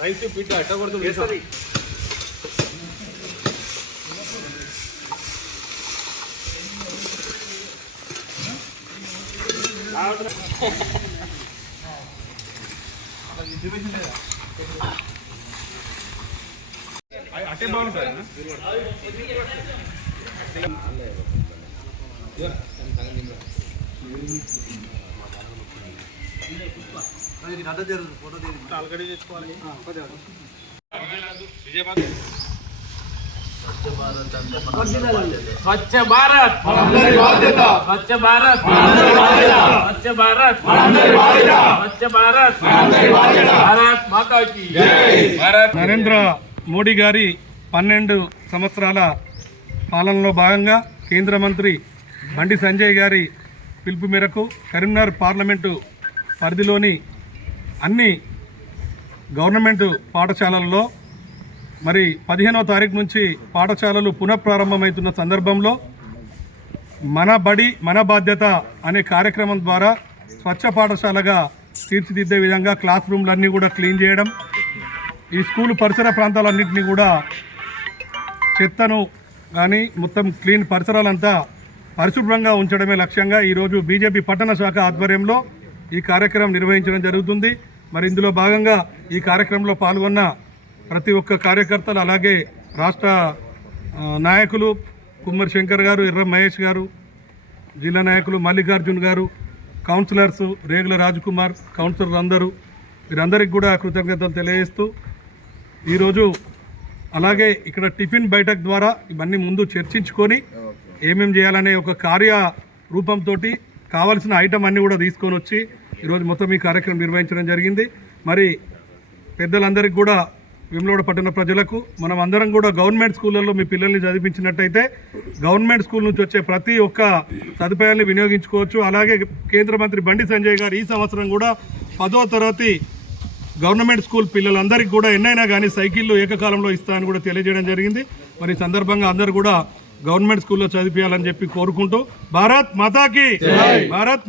రైతు బిడ్డ అట్టబడుతుంది అట్టే బాగుంది సార్ ఆల్రెడీ తెచ్చుకోవాలి స్వచ్ఛ భారత్ స్వచ్ఛ భారత్ స్వచ్ఛ భారత్ స్వచ్ఛ భారత్ భారత్ మాతా కీ భారత్. నరేంద్ర మోడీ గారి 12 సంవత్సరాల పాలనలో భాగంగా కేంద్ర మంత్రి బండి సంజయ్ గారి పిలుపు మేరకు కరీంనగర్ పార్లమెంటు పరిధిలోని అన్ని గవర్నమెంట్ పాఠశాలల్లో మరి 15వ తారీఖు నుంచి పాఠశాలలు పునఃప్రారంభమవుతున్న సందర్భంలో మన బడి మన బాధ్యత అనే కార్యక్రమం ద్వారా స్వచ్ఛ పాఠశాలగా తీర్చిదిద్దే విధంగా క్లాస్ రూమ్లన్నీ కూడా క్లీన్ చేయడం, ఈ స్కూలు పరిసర ప్రాంతాలన్నింటినీ కూడా చెత్తను కానీ మొత్తం క్లీన్ పరిసరాలంతా పరిశుభ్రంగా ఉంచడమే లక్ష్యంగా ఈరోజు బీజేపీ పట్టణ శాఖ ఆధ్వర్యంలో ఈ కార్యక్రమం నిర్వహించడం జరుగుతుంది. మరి ఇందులో భాగంగా ఈ కార్యక్రమంలో పాల్గొన్న ప్రతి ఒక్క కార్యకర్తలు, అలాగే రాష్ట్ర నాయకులు కుమ్మరి శంకర్ గారు, ఎర్ర మహేష్ గారు, జిల్లా నాయకులు మల్లికార్జున్ గారు, కౌన్సిలర్స్ రేగుల రాజ్కుమార్, కౌన్సిలర్ అందరూ, వీరందరికీ కూడా కృతజ్ఞతలు తెలియజేస్తూ ఈరోజు అలాగే ఇక్కడ టిఫిన్ బైఠక్ ద్వారా ఇవన్నీ ముందు చర్చించుకొని ఏమేమి చేయాలనే ఒక కార్య రూపంతో కావాల్సిన ఐటమ్ అన్నీ కూడా తీసుకొని వచ్చి ఈరోజు మొత్తం ఈ కార్యక్రమం నిర్వహించడం జరిగింది. మరి పెద్దలందరికీ కూడా వేములవాడ పట్టణ ప్రజలకు మనం అందరం కూడా గవర్నమెంట్ స్కూళ్ళల్లో మీ పిల్లల్ని చదివించినట్టయితే గవర్నమెంట్ స్కూల్ నుంచి వచ్చే ప్రతి ఒక్క సదుపాయాన్ని వినియోగించుకోవచ్చు. అలాగే కేంద్ర మంత్రి బండి సంజయ్ గారు ఈ సంవత్సరం కూడా 10వ తరగతి గవర్నమెంట్ స్కూల్ పిల్లలందరికీ కూడా ఎన్నైనా కానీ సైకిళ్ళు ఏకకాలంలో ఇస్తామని కూడా తెలియజేయడం జరిగింది. మరి ఈ సందర్భంగా అందరూ కూడా గవర్నమెంట్ స్కూల్లో చదివించాలని చెప్పి కోరుకుంటూ భారత్ మాతాకి భారత్